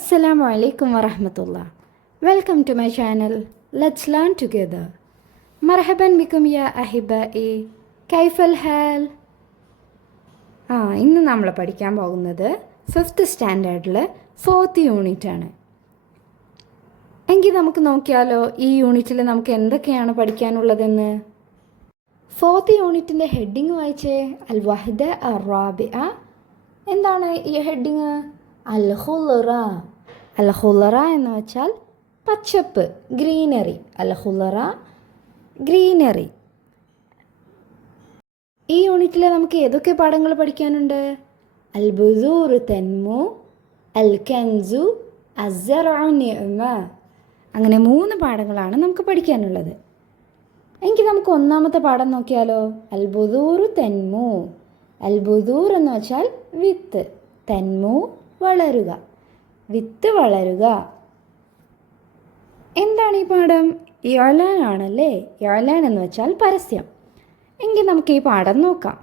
Assalamu alaikum wa rahmatullah. Welcome to my channel. Let's learn together. Marhaban bikum ya ahibai. Kaifal hal? ഇന്ന് നമ്മൾ പഠിക്കാൻ പോകുന്നത് 5th സ്റ്റാൻഡേർഡിലെ 4th unit ആണ്. എങ്കിൽ നമുക്ക് നോക്കിയാലോ ഈ യൂണിറ്റിൽ നമുക്ക് എന്തൊക്കെയാണ് പഠിക്കാനുള്ളതെന്ന്. 4th യൂണിറ്റിൻ്റെ ഹെഡിങ് വായിച്ചേ. അൽ വഹദ അർ-റാബിഅ. എന്താണ് ഈ ഹെഡിങ്? അൽ ഖുളറ. അൽ ഖുളറ എന്ന് വെച്ചാൽ പച്ചപ്പ്, ഗ്രീനറി. അൽ ഖുളറ ഗ്രീനറി. ഈ യൂണിറ്റിൽ നമുക്ക് ഏതൊക്കെ പാഠങ്ങൾ പഠിക്കാനുണ്ട്? അൽ ബുദൂർ തൻമു, അൽ കൻസു, അസ്സറഉ നിഅമ. അങ്ങനെ 3 പാഠങ്ങളാണ് നമുക്ക് പഠിക്കാനുള്ളത്. എങ്കിൽ നമുക്ക് ഒന്നാമത്തെ പാഠം നോക്കിയാലോ. അൽ ബുദൂർ തൻമു. അൽ ബുദൂർ എന്ന് വെച്ചാൽ വിത്ത്, തൻമു വളരുക, വിത്ത് വളരുക. എന്താണ് ഈ പാഠം? ഇഅ്ലാൻ ആണല്ലേ. ഇഅ്ലാൻ എന്ന് വെച്ചാൽ പരസ്യം. എങ്കിൽ നമുക്ക് ഈ പാഠം നോക്കാം.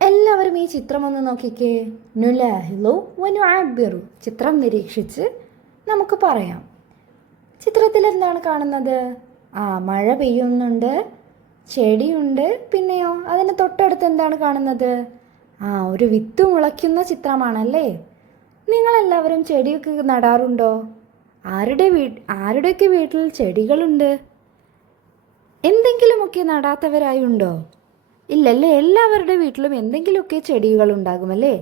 എല്ലാവരും ഈ ചിത്രം ഒന്ന് നോക്കിക്കേ. നുലാഹിലു വനുഅബ്ബിറു. ചിത്രം നിരീക്ഷിച്ച് നമുക്ക് പറയാം. ചിത്രത്തിൽ എന്താണ് കാണുന്നത്? മഴ പെയ്യുന്നുണ്ട്, ചെടിയുണ്ട്, പിന്നെയോ അതിന് തൊട്ടടുത്ത് എന്താണ് കാണുന്നത്? ഒരു വിത്ത് മുളയ്ക്കുന്ന ചിത്രമാണല്ലേ. നിങ്ങളെല്ലാവരും ചെടിയൊക്കെ നടാറുണ്ടോ? ആരുടെയൊക്കെ വീട്ടിൽ ചെടികളുണ്ട്? എന്തെങ്കിലുമൊക്കെ നടാത്തവരായി ഉണ്ടോ? ഇല്ലല്ലേ. എല്ലാവരുടെ വീട്ടിലും എന്തെങ്കിലുമൊക്കെ ചെടികളുണ്ടാകുമല്ലേ.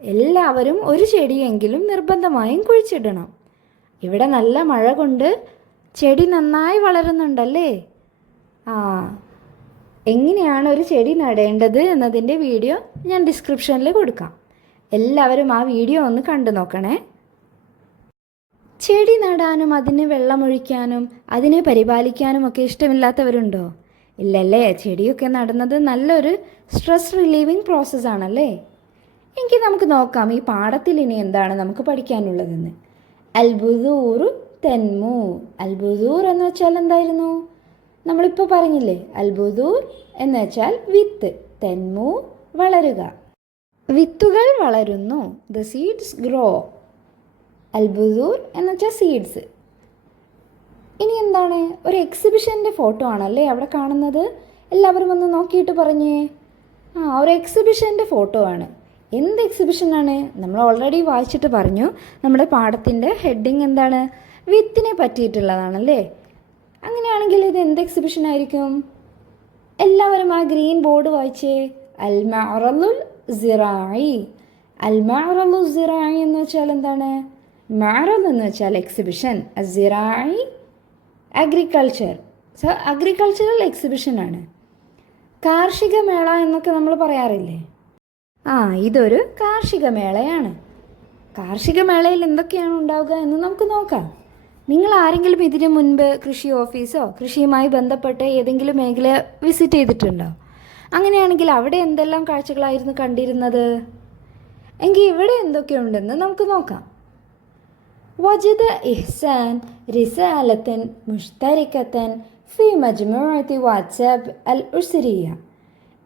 എല്ലാവരും ഒരു ചെടിയെങ്കിലും നിർബന്ധമായും കുഴിച്ചിടണം. ഇവിടെ നല്ല മഴ കൊണ്ട് ചെടി നന്നായി വളരുന്നുണ്ടല്ലേ. എങ്ങനെയാണ് ഒരു ചെടി നടേണ്ടത് എന്നതിൻ്റെ വീഡിയോ ഞാൻ ഡിസ്ക്രിപ്ഷനിൽ കൊടുക്കാം. എല്ലാവരും ആ വീഡിയോ ഒന്ന് കണ്ടു നോക്കണേ. ചെടി നടാനും അതിന് വെള്ളമൊഴിക്കാനും അതിനെ പരിപാലിക്കാനും ഒക്കെ ഇഷ്ടമില്ലാത്തവരുണ്ടോ? ഇല്ലല്ലേ. ചെടിയൊക്കെ നടുന്നത് നല്ലൊരു സ്ട്രെസ് റിലീവിങ് പ്രോസസ്സാണല്ലേ. എങ്കിൽ നമുക്ക് നോക്കാം ഈ പാഠത്തിൽ ഇനി എന്താണ് നമുക്ക് പഠിക്കാനുള്ളതെന്ന്. അൽ ബുദൂർ തൻമു. അൽ ബുദൂർ എന്ന് വെച്ചാൽ എന്തായിരുന്നു? നമ്മളിപ്പോൾ പറഞ്ഞില്ലേ. അൽ ബുദൂർ എന്ന് വെച്ചാൽ വിത്ത്, തൻമു വളരുക, വിത്തുകൾ വളരുന്നു. The seeds grow. അൽ ബുദൂർ എന്ന് വെച്ചാൽ സീഡ്സ്. ഇനി എന്താണ്? ഒരു എക്സിബിഷൻ്റെ ഫോട്ടോ ആണല്ലേ അവിടെ കാണുന്നത്. എല്ലാവരും ഒന്ന് നോക്കിയിട്ട് പറഞ്ഞേ. ഒരു എക്സിബിഷൻ്റെ ഫോട്ടോ ആണ്. എന്ത് എക്സിബിഷനാണ്? നമ്മൾ ഓൾറെഡി വായിച്ചിട്ട് പറഞ്ഞു. നമ്മുടെ പാഠത്തിൻ്റെ ഹെഡിങ് എന്താണ്? വിത്തിനെ പറ്റിയിട്ടുള്ളതാണല്ലേ. അങ്ങനെയാണെങ്കിൽ ഇത് എന്ത് എക്സിബിഷൻ ആയിരിക്കും? എല്ലാവരും ആ ഗ്രീൻ ബോർഡ് വായിച്ചേ. അൽ മഅറളുൽ സിറാഇ. അൽ മഅറളുൽ സിറാഇ എന്ന് വെച്ചാൽ എന്താണ്? മഅറൾ എന്ന് വെച്ചാൽ എക്സിബിഷൻ, അസ്സിറാഇ അഗ്രികൾച്ചർ. അഗ്രികൾച്ചറൽ എക്സിബിഷനാണ്. കാർഷിക മേള എന്നൊക്കെ നമ്മൾ പറയാറില്ലേ. ഇതൊരു കാർഷിക മേളയാണ്. കാർഷിക മേളയിൽ എന്തൊക്കെയാണ് ഉണ്ടാവുക എന്ന് നമുക്ക് നോക്കാം. നിങ്ങൾ ആരെങ്കിലും ഇതിനു മുൻപ് കൃഷി ഓഫീസോ കൃഷിയുമായി ബന്ധപ്പെട്ട് ഏതെങ്കിലും മേഖല വിസിറ്റ് ചെയ്തിട്ടുണ്ടോ? അങ്ങനെയാണെങ്കിൽ അവിടെ എന്തെല്ലാം കാഴ്ചകളായിരുന്നു കണ്ടിരുന്നത്? എങ്കിൽ ഇവിടെ എന്തൊക്കെയുണ്ടെന്ന് നമുക്ക് നോക്കാം. വജദ ഇഹ്സാൻ റിസാലത്തൻ മുഷ്തരികത്തൻ ഫി മജ്മുഅത്തി വാട്സാപ്പ് അൽ ഉസ്രിയ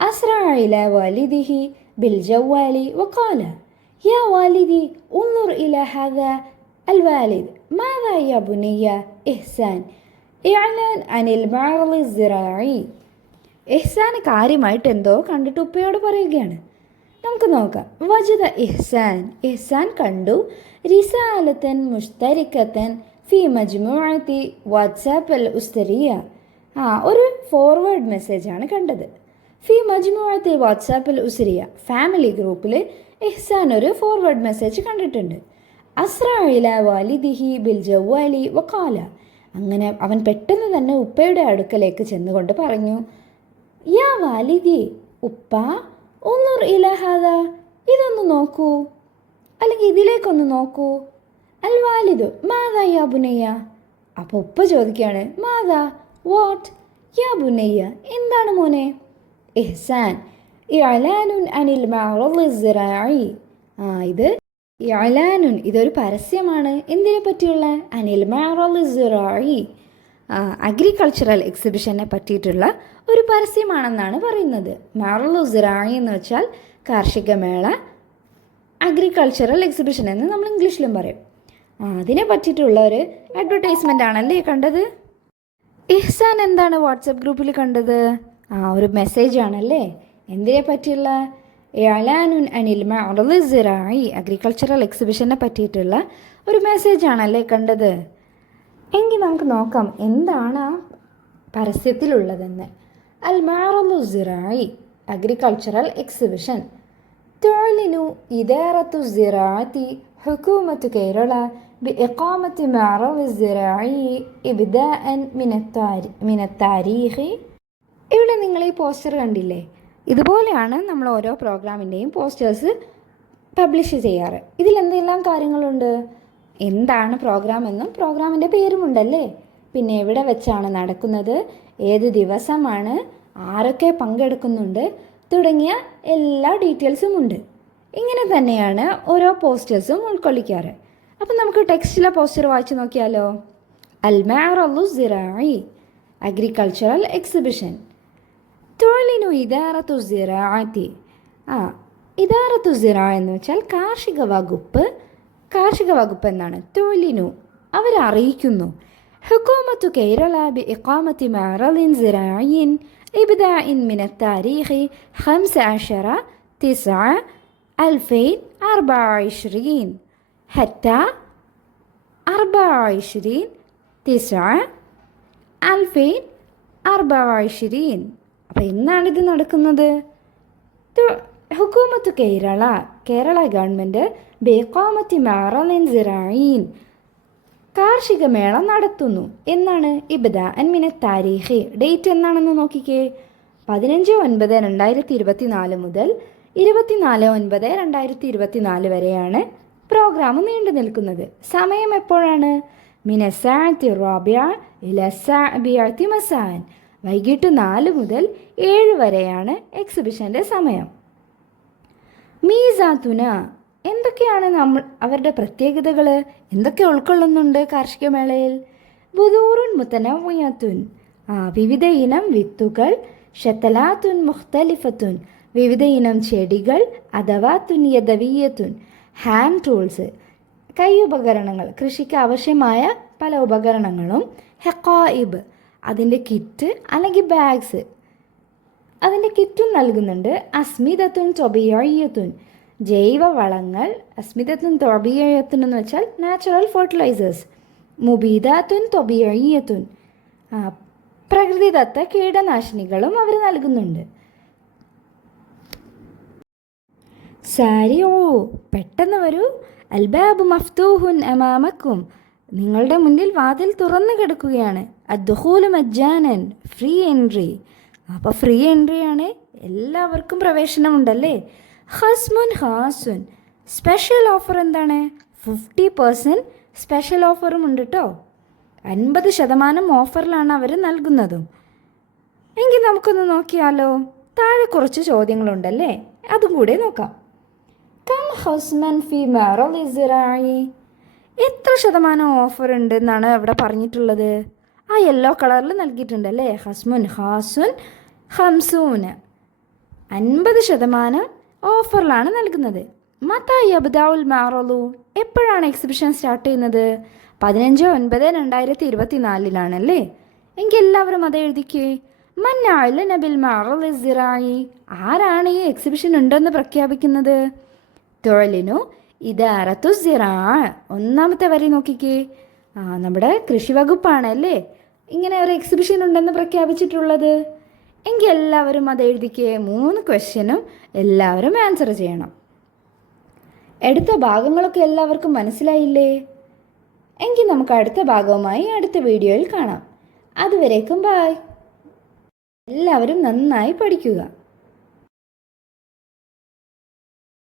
അസ്റഅ ഇലാ വാലിദിഹി ബിൽ ജവാലി വഖാല യാ വാലിദി ഉൻദുർ ഇലാ ഹാദാ الوالد ماذا يا بني إحسان إعلان عن المعرض الزراعي. ഇഹ്സാൻ കാര്യമായിട്ട് എന്തോ കണ്ടിട്ട് ഉപ്പയോട് പറയുകയാണ്. നമുക്ക് നോക്കാം. വജദ ഇഹ്സാൻ. ഇഹ്സാൻ കണ്ടു. റിസാലത്തൻ മുഷ്തരികത്തൻ ഫി മജ്മുഅത്തി വാട്സാപ്പ് അൽ ഉസ്രിയ. ഒരു ഫോർവേഡ് മെസ്സേജാണ് കണ്ടത്. ഫി മജ്മുഅത്തി വാട്സാപ്പ് അൽ ഉസ്രിയ. ഫാമിലി ഗ്രൂപ്പിൽ ഇഹ്സാൻ ഒരു ഫോർവേഡ് മെസ്സേജ് കണ്ടിട്ടുണ്ട്. അസ്റഅ ഇലാ വാലിദിഹി ബിൽ ജവാലി വഖാല. അങ്ങനെ അവൻ പെട്ടെന്ന് തന്നെ ഉപ്പയുടെ അടുക്കലേക്ക് ചെന്നുകൊണ്ട് പറഞ്ഞു, യാ വാലിദി, ഉപ്പ, ഉൻദുർ ഇലാ ഹാദാ, ഇതൊന്ന് നോക്കൂ, അല്ലെങ്കിൽ ഇതിലേക്കൊന്ന് നോക്കൂ. അൽ വാലിദു മാദാ യാ ബുനയ്യ. അപ്പോൾ ഉപ്പ ചോദിക്കുകയാണ്, മാദാ, വാട്ട്, യാ ബുനയ്യ, എന്താണ് മോനെ? ഇഹ്സാൻ ഇഅ്ലാനുൻ അനിൽ മഅറളി സിറാഇ. ഇത് ഇഅ്ലാനുൻ, ഇതൊരു പരസ്യമാണ്. എന്തിനെ പറ്റിയുള്ള? അനിൽ മഅറളി സിറാഇ, അഗ്രികൾച്ചറൽ എക്സിബിഷനെ പറ്റിയിട്ടുള്ള ഒരു പരസ്യമാണെന്നാണ് പറയുന്നത്. മഅറളു സിറാഇ എന്ന് വെച്ചാൽ കാർഷിക മേള, അഗ്രികൾച്ചറൽ എക്സിബിഷൻ എന്ന് നമ്മൾ ഇംഗ്ലീഷിലും പറയും. അതിനെ പറ്റിയിട്ടുള്ള ഒരു അഡ്വർടൈസ്മെൻ്റ് ആണല്ലേ കണ്ടത്. ഇഹ്സാൻ എന്താണ് വാട്സപ്പ് ഗ്രൂപ്പിൽ കണ്ടത്? ഒരു മെസ്സേജ് ആണല്ലേ. എന്തിനെ പറ്റിയുള്ള? ഇഅ്ലാനുൻ അനിൽ മഅറളി സിറാഇ, അഗ്രികൾച്ചറൽ എക്സിബിഷനെ പറ്റിയിട്ടുള്ള ഒരു മെസ്സേജ് ആണല്ലേ കണ്ടത്. എങ്കിൽ നമുക്ക് നോക്കാം എന്താണ് ആ പരസ്യത്തിലുള്ളതെന്ന്. അൽ മഅറളു സിറാഇ, അഗ്രികൾച്ചറൽ എക്സിബിഷൻ. തുഅ്ലിനു ഇദാറത്തു സിറാഅത്തി ഹുകൂമത്തു കേരള بإقامة معرض الزراعي إبداء من التاريخ. ഇവിടെ നിങ്ങൾ ഈ പോസ്റ്റർ കണ്ടില്ലേ? ഇതുപോലെയാണ് നമ്മൾ ഓരോ പ്രോഗ്രാമിൻ്റെയും പോസ്റ്റേഴ്സ് പബ്ലിഷ് ചെയ്യാറ്. ഇതിലെന്തെല്ലാം കാര്യങ്ങളുണ്ട്? എന്താണ് പ്രോഗ്രാം എന്നും പ്രോഗ്രാമിൻ്റെ പേരുമുണ്ടല്ലേ. പിന്നെ എവിടെ വെച്ചാണ് നടക്കുന്നത്, ഏത് ദിവസമാണ്, ആരൊക്കെ പങ്കെടുക്കുന്നുണ്ട് തുടങ്ങിയ എല്ലാ ഡീറ്റെയിൽസും ഉണ്ട്. ഇങ്ങനെ തന്നെയാണ് ഓരോ പോസ്റ്റേഴ്സും ഉൾക്കൊള്ളിക്കാറ്. അപ്പം നമുക്ക് ടെക്സ്റ്റിലെ പോസ്റ്റർ വായിച്ചു നോക്കിയാലോ. അൽ മഅറളു സിറാഇ, അഗ്രികൾച്ചറൽ എക്സിബിഷൻ. തുഅ്ലിനു ഇദാറത്തു സിറാഅത്തി. ഇദാറത്തു സിറാ എന്ന് വെച്ചാൽ കാർഷിക വകുപ്പ്. കാർഷിക വകുപ്പ് എന്നാണ്. തുഅ്ലിനു അവരറിയിക്കുന്നു. ഹുകൂമത്തു കേരള ബിഇഖാമത്തി മഅറളിൻ സിറാഇൻ ഇബ്ദാഇൻ മിന താരീഖി 15/9/2024 حتى 24/9/2024. അപ്പം എന്നാണിത് നടക്കുന്നത്? ഹുക്കൂമത്ത് കേരള ഗവൺമെൻറ് ബിഇഖാമത്തി മഅറളിൻ സിറാഇൻ കാർഷിക മേള നടത്തുന്നു. എന്നാണ്? ഇബ്ദാഅൻ മിന താരീഖി. ഡേറ്റ് എന്നാണെന്ന് നോക്കിക്കേ. 15/9/2024 മുതൽ 24/9/2024 വരെയാണ് പ്രോഗ്രാം നീണ്ടു നിൽക്കുന്നത്. സമയം എപ്പോഴാണ്? മിനസാഅത്തി റാബിഅ ഇല സാബിഅത്തി മസാൻ. വൈകിട്ട് 4 മുതൽ 7 വരെയാണ് എക്സിബിഷൻ്റെ സമയം. മീസാത്തുന, എന്തൊക്കെയാണ് അവരുടെ പ്രത്യേകതകൾ? എന്തൊക്കെ ഉൾക്കൊള്ളുന്നുണ്ട് കാർഷിക മേളയിൽ? ബുദൂറുൻ മുതനവ്വിയത്തുൻ, വിവിധ ഇനം വിത്തുകൾ. ഷതലാത്തുൻ മുഖ്തലിഫത്തുൻ, വിവിധ ഇനം ചെടികൾ. അദവാത്തുൻ യദവിയ്യത്തുൻ, ഹാൻഡ് ടൂൾസ്, കൈ ഉപകരണങ്ങൾ, കൃഷിക്ക് ആവശ്യമായ പല ഉപകരണങ്ങളും. ഹെക്കായിബ്, അതിൻ്റെ കിറ്റ് അല്ലെങ്കിൽ ബാഗ്സ്, അതിൻ്റെ കിറ്റും നൽകുന്നുണ്ട്. അസ്മിതത്തുൻ തൊബിയത്തുൻ, ജൈവ വളങ്ങൾ. അസ്മിതത്തുൻ തൊബിയത്തുൻ എന്ന് വെച്ചാൽ നാച്ചുറൽ ഫെർട്ടിലൈസേഴ്സ്. മുബീദാത്തുൻ തൊബിയത്തുൻ, പ്രകൃതിദത്ത കീടനാശിനികളും അവർ നൽകുന്നുണ്ട്. സാരിയോ, പെട്ടെന്ന് വരൂ. അൽബാബ് മഫ്തൂഹുൻ അമാമക്കും, നിങ്ങളുടെ മുന്നിൽ വാതിൽ തുറന്നു കിടക്കുകയാണ്. അദ്ദുഖൂലു മജ്ജാനൻ, ഫ്രീ എൻട്രി. അപ്പോൾ ഫ്രീ എൻട്രിയാണ്, എല്ലാവർക്കും പ്രവേശനമുണ്ടല്ലേ. ഹസ്മുൻ ഹാസുൻ, സ്പെഷ്യൽ ഓഫർ എന്താണ്? 50% സ്പെഷ്യൽ ഓഫറും ഉണ്ട് കേട്ടോ. 50% ഓഫറിലാണ് അവർ നൽകുന്നതും. എങ്കിൽ നമുക്കൊന്ന് നോക്കിയാലോ. താഴെ കുറച്ച് ചോദ്യങ്ങളുണ്ടല്ലേ, അതും കൂടെ നോക്കാം. കം ഹസ്മൻ ഫി മഅറളി സിറാഇ, എത്ര ശതമാനം ഓഫർ ഉണ്ട് എന്നാണ് അവിടെ പറഞ്ഞിട്ടുള്ളത്? ആ യെല്ലോ കളറിൽ നൽകിയിട്ടുണ്ടല്ലേ. ഹസ്മുൻ ഹാസുൻ ഹംസൂന്, 50% ഓഫറിലാണ് നൽകുന്നത്. മതാ യബ്ദഉൽ മഅറളു, എപ്പോഴാണ് എക്സിബിഷൻ സ്റ്റാർട്ട് ചെയ്യുന്നത്? 15/9/2024 എങ്കിൽ എല്ലാവരും അത് എഴുതിക്കേ. മൻ അഅ്ലന ബിൽ മഅറളി സിറാഇ, ആരാണ് ഈ എക്സിബിഷൻ ഉണ്ടെന്ന് പ്രഖ്യാപിക്കുന്നത്? തുഅ്ലിനു ഇദാറത്തു സിറാഅ, ഒന്നാമത്തെ വരി നോക്കിക്കേ. നമ്മുടെ കൃഷി വകുപ്പാണല്ലേ ഇങ്ങനെ ഒരു എക്സിബിഷൻ ഉണ്ടെന്ന് പ്രഖ്യാപിച്ചിട്ടുള്ളത്. എങ്കിൽ എല്ലാവരും അത് എഴുതിക്കേ. 3 ക്വസ്റ്റ്യനും എല്ലാവരും ആൻസർ ചെയ്യണം. എടുത്ത ഭാഗങ്ങളൊക്കെ എല്ലാവർക്കും മനസ്സിലായില്ലേ? എങ്കിൽ നമുക്ക് അടുത്ത ഭാഗവുമായി അടുത്ത വീഡിയോയിൽ കാണാം. അതുവരേക്കും ബൈ. എല്ലാവരും നന്നായി പഠിക്കുക.